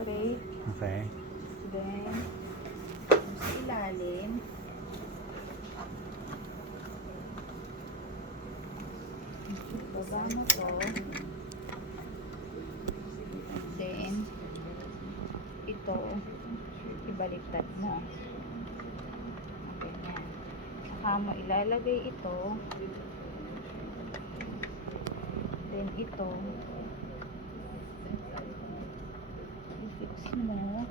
Spray. Okay. Then, sa ilalim. Baba mo to. Then, ito, ibaliktad mo. Okay, yan. Saka mo ilalagay ito. Then, ito, i-fix mo.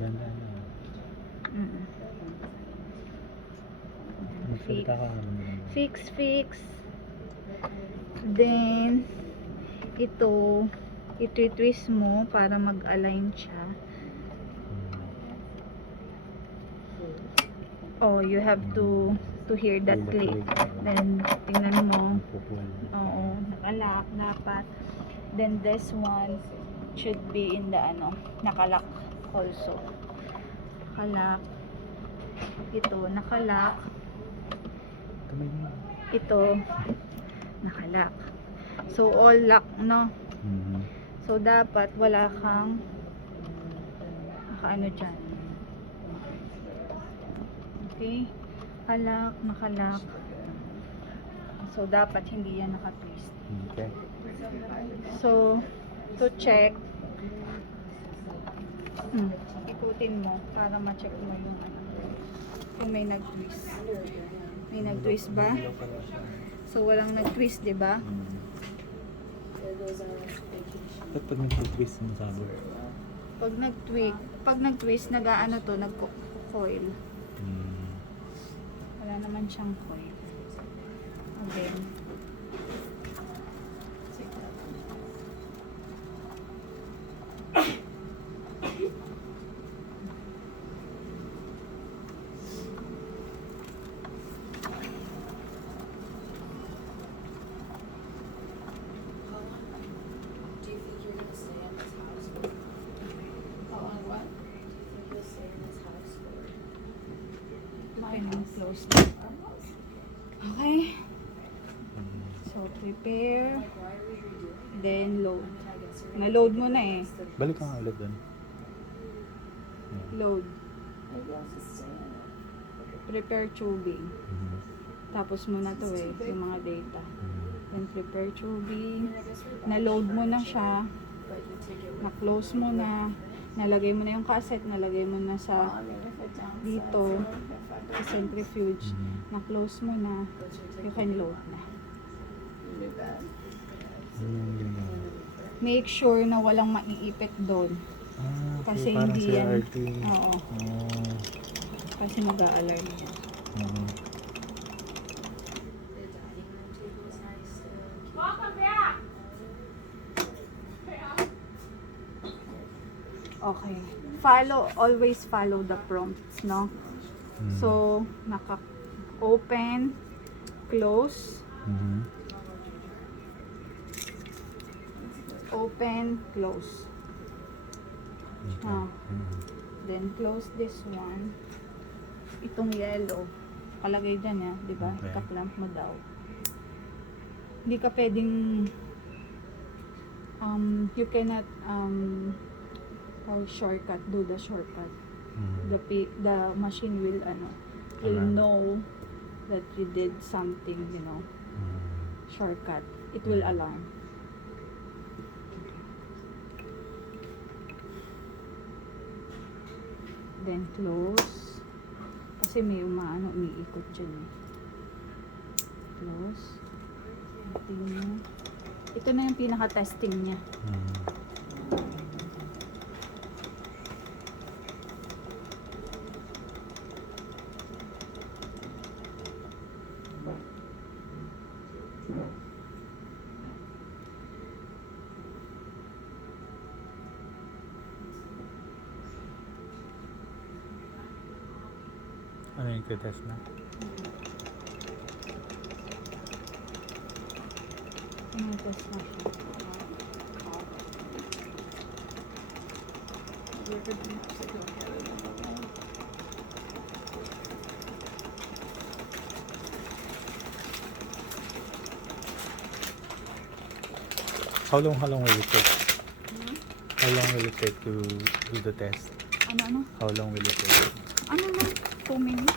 Ganda na. Mm. Magsalita ka Fix. Then, ito, i-twist mo para mag-align siya. Oh, you have to hear that click. Then, tingnan mo. Oo, nakalock dapat. Then, this one should be in the nakalock also. Nakalock. Ito, nakalock. Ito, nakalock. So, all lock, no? So, dapat wala kang nakaano dyan. Okay? Nakalock. So, dapat hindi yan naka-twist. Okay. So, to check, ikutin mo para ma-check mo yung kung may nag-twist. May nag-twist ba? So, walang nag-twist, di ba? Ba't pag nag-twist mo sabi? Pag nag-twist, nag-aano to, nag-coil. Wala naman siyang coil. Okay. Close. Okay. So, prepare. Then, load. Na-load mo na eh. Balik ka nga ulit dun. Load. Prepare tubing. Tapos mo na to eh, yung mga data. Then, prepare tubing. Na-load mo na siya. Na-close mo na. Nalagay mo na yung cassette. Nalagay mo na sa dito. Sa centrifuge. Na-close mo na. You can load na. Make sure na walang maiipit doon. Okay. Kasi Parang hindi sa yan. RT. Oo. Kasi mag-a-alarm yan. Okay. Always follow the prompts, no? So, open, close, open, close. Then, close this one. Itong yellow, kalagay dyan ya, di ba? Okay. Ika-clamp mo daw. Hindi ka pwedeng, you cannot, shortcut, do the shortcut. The machine will know that you did something, shortcut. It will alarm. Then close. Kasi may umiikot dyan eh. Close. Ito na yung pinaka-testing niya. Ano yung test na? Test na siya. How long will it take? How long will it take to do the test? Ano? How long will it take? Ano lang? 2 minutes.